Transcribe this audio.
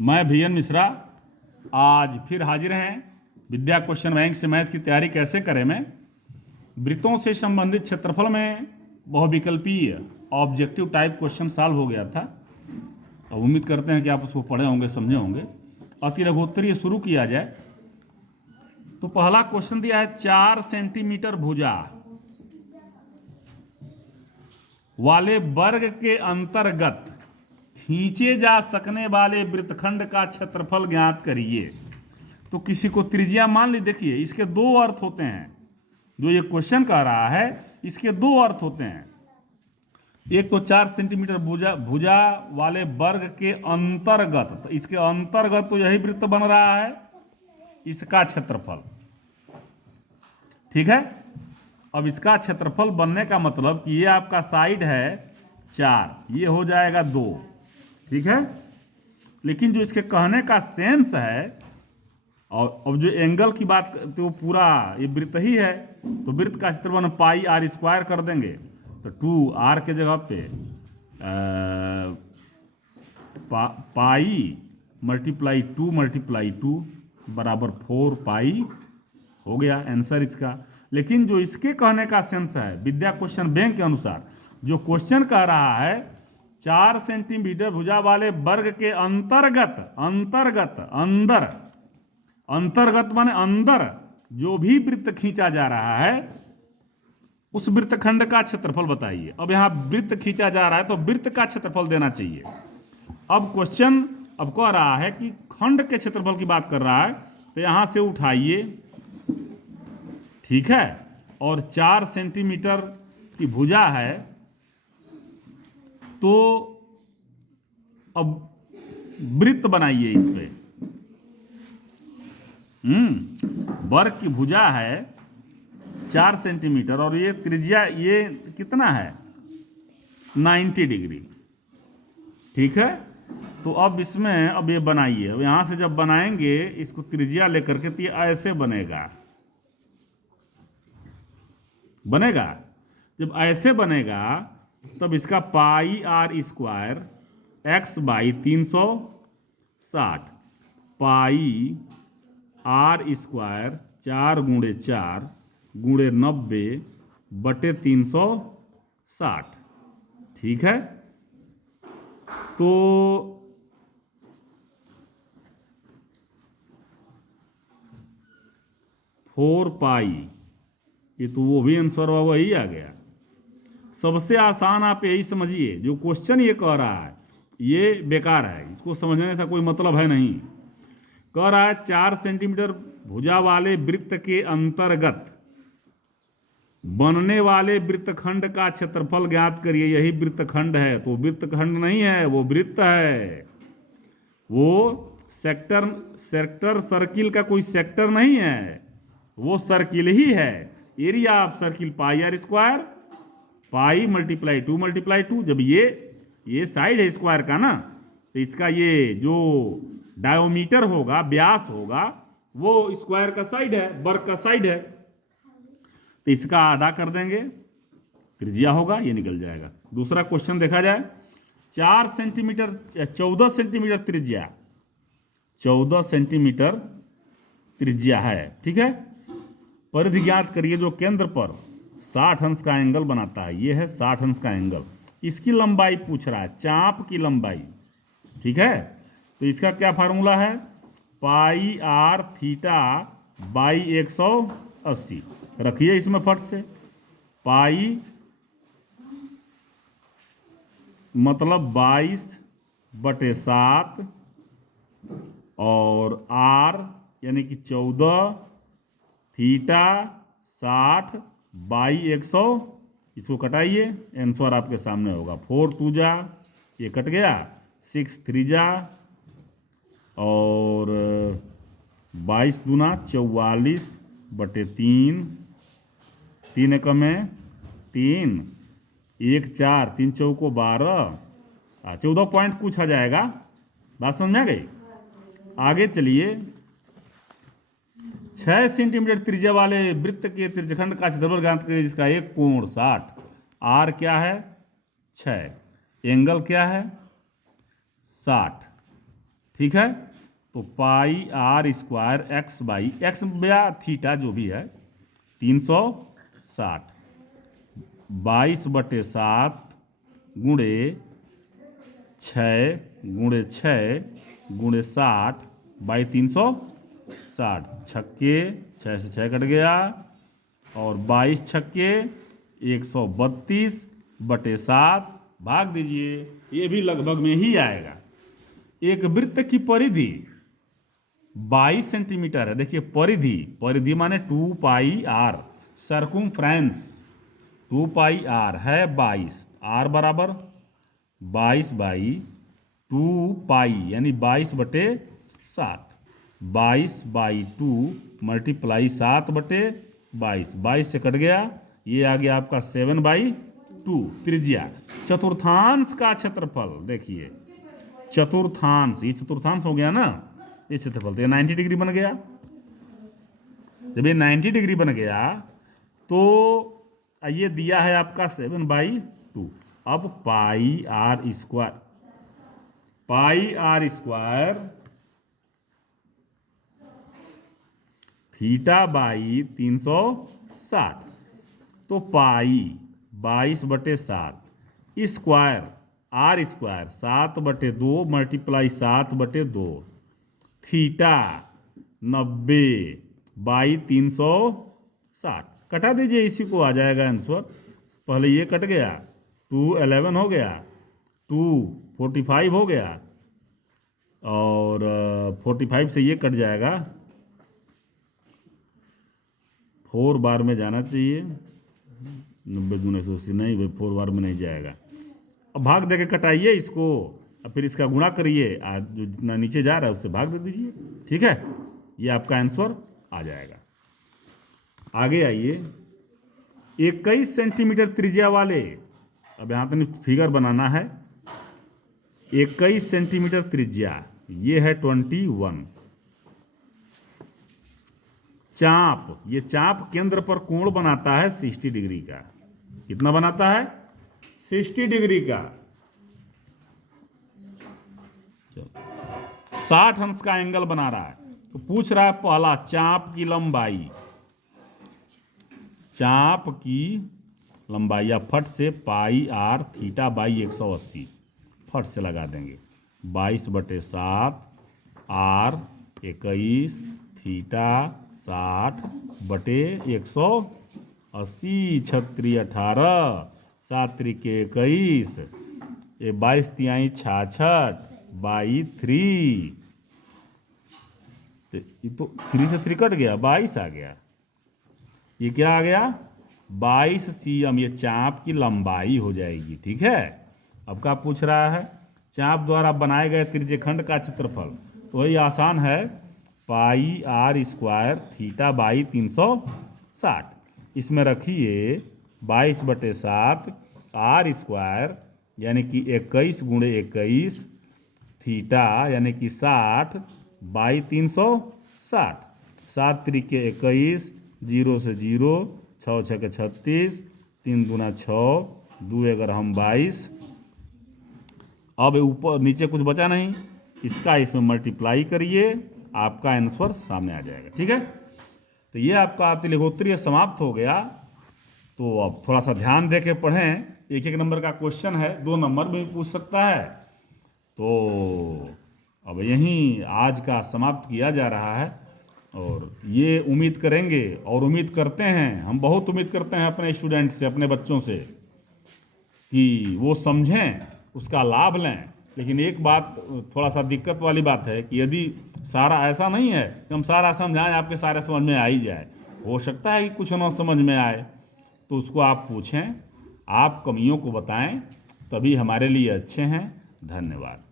मैं VN मिश्रा आज फिर हाजिर हैं विद्या क्वेश्चन बैंक से। मैथ की तैयारी कैसे करें में वृत्तों से संबंधित क्षेत्रफल में बहुविकल्पीय ऑब्जेक्टिव टाइप क्वेश्चन सॉल्व हो गया था। अब उम्मीद करते हैं कि आप उसको पढ़े होंगे, समझे होंगे। अति लघुत्तरीय शुरू किया जाए तो पहला क्वेश्चन दिया है 4 सेंटीमीटर भुजा वाले वर्ग के अंतर्गत खींचे जा सकने वाले वृत्तखंड का क्षेत्रफल ज्ञात करिए। तो किसी को त्रिज्या मान ली। देखिए इसके दो अर्थ होते हैं, जो ये क्वेश्चन कह रहा है इसके दो अर्थ होते हैं। एक तो 4 सेंटीमीटर भुजा वाले वर्ग के अंतर्गत, तो इसके अंतर्गत तो यही वृत्त बन रहा है, इसका क्षेत्रफल। ठीक है। अब इसका क्षेत्रफल बनने का मतलब कि ये आपका साइड है 4, ये हो जाएगा 2। ठीक है। लेकिन जो इसके कहने का सेंस है, और अब जो एंगल की बात तो पूरा ये वृत्त ही है, तो वृत्त का क्षेत्रफल पाई आर स्क्वायर कर देंगे तो 2r के जगह पे पाई मल्टीप्लाई 2 बराबर 4 पाई हो गया आंसर इसका। लेकिन जो इसके कहने का सेंस है विद्या क्वेश्चन बैंक के अनुसार, जो क्वेश्चन कह रहा है 4 सेंटीमीटर भुजा वाले वर्ग के अंतर्गत माने अंदर जो भी वृत्त खींचा जा रहा है उस वृत्तखंड का क्षेत्रफल बताइए। अब यहां वृत्त खींचा जा रहा है तो वृत्त का क्षेत्रफल देना चाहिए। अब क्वेश्चन अब कह रहा है कि खंड के क्षेत्रफल की बात कर रहा है, तो यहां से उठाइए। ठीक है। और 4 सेंटीमीटर की भुजा है, तो अब वृत्त बनाइए इस पे। वर्ग की भुजा है 4 सेंटीमीटर और ये त्रिज्या ये कितना है 90 डिग्री। ठीक है। तो अब इसमें अब ये बनाइए। अब यहां से जब बनाएंगे इसको त्रिज्या लेकर के, तो ये ऐसे बनेगा। जब ऐसे बनेगा तब इसका pi r square x by 360 pi r square 4 गुणे 4 गुणे 90 बटे 360। ठीक है। तो फोर पाई, ये तो वो भी आंसर वही आ गया। सबसे आसान आप यही समझिए, जो क्वेश्चन ये कह रहा है ये बेकार है, इसको समझने से कोई मतलब है नहीं। कह रहा है 4 सेंटीमीटर भुजा वाले वृत्त के अंतर्गत बनने वाले वृत्तखंड का क्षेत्रफल ज्ञात करिए। यही वृत्तखंड है, तो वृत्तखंड नहीं है, वो वृत्त है। वो सेक्टर सर्किल का कोई सेक्टर नहीं है, वो सर्किल ही है। Area of circle pi r square, pi multiply 2 जब ये साइड है स्क्वायर का ना, तो इसका ये जो डायोमीटर होगा, व्यास होगा, वो स्क्वायर का साइड है, वर्ग का साइड है, तो इसका आधा कर देंगे, त्रिज्या होगा, ये निकल जाएगा। दूसरा क्वेश्चन देखा जाए। 4 सेंटीमीटर 14 सेंटीमीटर त्रिज्या, 14 सेंटीमीटर त्रिज्या है। ठीक है। परिधि ज्ञात करिए जो केंद्र पर 60 अंश का एंगल बनाता है। ये है 60 अंश का एंगल। इसकी लंबाई पूछ रहा है, चाप की लंबाई। ठीक है। तो इसका क्या फार्मूला है, पाई आर थीटा बाई 180। रखिए इसमें फट से, पाई मतलब 22/7 और आर यानी कि 14, थीटा 60 बाई 100। इसको कटाइए, आंसर आपके सामने होगा। 4 2 जा, ये कट गया, 6 3 जा और 22 दूना 44/3, 3 एकम में 3, 1 4, 3 चौको 12, 14 पॉइंट कुछ आ जाएगा। बात समझ में आ गई। आगे चलिए। 6 सेंटीमीटर त्रिज्या वाले वृत्त के त्रिज्यखंड का क्षेत्रफल ज्ञात करिए जिसका एक कोण 60। आर क्या है 6, एंगल क्या है 60। ठीक है। तो pi r square x by x या थीटा जो भी है 360 22/7 गुणे 6 × 60 छक्के 6 से 6 कट गया और 22 छक्के 132/7 भाग दीजिए, ये भी लगभग में ही आएगा। एक वृत्त की परिधि 22 सेंटीमीटर है। देखिए परिधि माने 2 पाई आर, सर्कुम्फ्रेंस 2 पाई आर है 22, आर बराबर 22/2 पाई यानी 22/7, 22/2 मल्टीप्लाई 7/22, 22 से कट गया, ये आ गया आपका 7/2 त्रिज्या। चतुर्थांश का क्षेत्रफल देखिए, चतुर्थांश, ये चतुर्थांश हो गया ना, ये क्षेत्रफल तो ये 90 डिग्री बन गया। जब ये 90 डिग्री बन गया तो ये दिया है आपका 7/2। अब pi r square theta by 360, तो pi 22/7 square r square 7/2 multiply 7/2 theta 90/360 कटा दीजिए, इसी को आ जाएगा आंसर। पहले ये कट गया, 2 11 हो गया, 2 45 हो गया और 45 से ये कट जाएगा, 4 बार में जाना चाहिए, 90 × 180 नहीं भाई 4 बार में नहीं जाएगा। अब भाग दे के कटाइए इसको और फिर इसका गुणा करिए, जो जितना नीचे जा रहा है उससे भाग दे दीजिए, ठीक है, ये आपका आंसर आ जाएगा। आगे आइए, 21 सेंटीमीटर त्रिज्या वाले, अब यहाँ तक फिगर बनाना है, 21 सेंटीमीटर त्रिज्या, ये है 21 चाप, ये चाप केंद्र पर कोण बनाता है 60 डिग्री का। कितना बनाता है? 60 डिग्री का। 60 अंश का एंगल बना रहा है। तो पूछ रहा है पहला, चाप की लंबाई, चाप की लंबाई या फट से पाई आर थीटा बाई 180 फट से लगा देंगे, 22/7 आर 21 थीटा 60/180 छत्री 18 7 त्रिके 21, ये 22 तिहाई 66 बाई 3, ये तो 3 से 3 कट गया, 22 आ गया। ये क्या आ गया? 22 cm, ये चाप की लंबाई हो जाएगी, ठीक है। अब क्या पूछ रहा है? चाप द्वारा बनाए गए त्रिज्यखंड का क्षेत्रफल, तो वही आसान है, पाई आर स्क्वायर थीटा बाई 360, इसमें रखिए 22/7 आर स्क्वायर यानी कि 21 × 21 थीटा यानी कि 60/360, 7 त्रिके 21, 0 से 0, 6 6 के 36, 3 दूना 6, 2 11 हम 22। अब ऊपर नीचे कुछ बचा नहीं, इसका इसमें मल्टीप्लाई करिए, आपका आंसर सामने आ जाएगा, ठीक है। तो ये आपका त्रिकोणीय समाप्त हो गया। तो अब थोड़ा सा ध्यान दे के पढ़ें, 1-1 नंबर का क्वेश्चन है, 2 नंबर में भी पूछ सकता है। तो अब यहीं आज का समाप्त किया जा रहा है और ये उम्मीद करेंगे और उम्मीद करते हैं, हम बहुत उम्मीद करते हैं अपने स्टूडेंट से, अपने बच्चों से, कि वो समझें, उसका लाभ लें। लेकिन एक बात थोड़ा सा दिक्कत वाली बात है कि यदि सारा ऐसा नहीं है कि हम सारा समझाएं आपके सारे समझ में आ ही जाए, हो सकता है कि कुछ ना समझ में आए, तो उसको आप पूछें, आप कमियों को बताएं, तभी हमारे लिए अच्छे हैं। धन्यवाद।